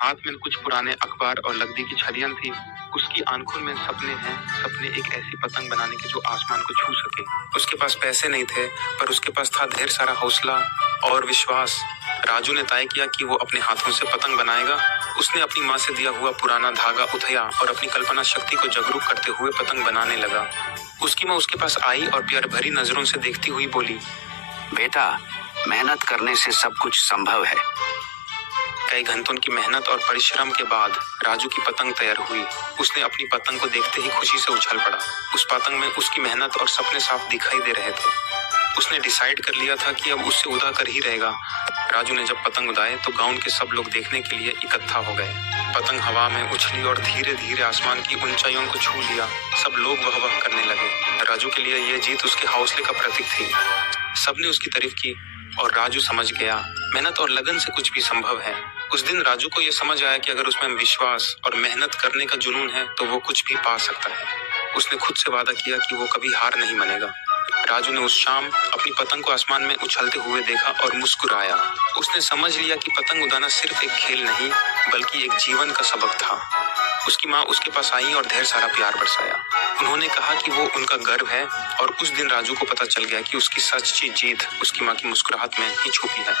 हाथ में कुछ पुराने अखबार और लकड़ी की छड़ियां थी। उसकी आंखों में सपने हैं, सपने एक ऐसी पतंग बनाने के जो आसमान को छू सके। उसके पास पैसे नहीं थे, पर उसके पास था ढेर सारा हौसला और विश्वास। राजू ने तय किया कि वो अपने हाथों से पतंग बनाएगा। उसने अपनी माँ से दिया हुआ पुराना धागा उठाया और अपनी कल्पना शक्ति को जागरूक करते हुए पतंग बनाने लगा। उसकी माँ उसके पास आई और प्यार भरी नजरों से देखती हुई बोली, बेटा, मेहनत करने से सब कुछ संभव है। कई घंटों की मेहनत और परिश्रम के बाद राजू की पतंग तैयार हुई। उसने अपनी पतंग को देखते ही खुशी से उछल पड़ा। उस पतंग में उसकी मेहनत और सपने साफ दिखाई दे रहे थे। उसने डिसाइड कर लिया था कि अब उससे उड़ा कर ही रहेगा। राजू ने जब पतंग उड़ाए तो गांव के सब लोग देखने के लिए इकट्ठा हो गए। पतंग हवा में उछली और धीरे धीरे आसमान की ऊंचाइयों को छू लिया। सब लोग वाह वाह करने लगे। राजू के लिए यह जीत उसके हौसले का प्रतीक थी। सबने उसकी तारीफ की और राजू समझ गया, मेहनत और लगन से कुछ भी संभव है। उस दिन राजू को यह समझ आया कि अगर उसमें विश्वास और मेहनत करने का जुनून है तो वो कुछ भी पा सकता है। उसने खुद से वादा किया कि वो कभी हार नहीं मानेगा। राजू ने उस शाम अपनी पतंग को आसमान में उछलते हुए देखा और मुस्कुराया। उसने समझ लिया कि पतंग उड़ाना सिर्फ एक खेल नहीं, बल्कि एक जीवन का सबक था। उसकी माँ उसके पास आई और ढेर सारा प्यार बरसाया। उन्होंने कहा कि वो उनका गर्व है और उस दिन राजू को पता चल गया कि उसकी सच्ची जीत उसकी माँ की मुस्कुराहट में ही छुपी है।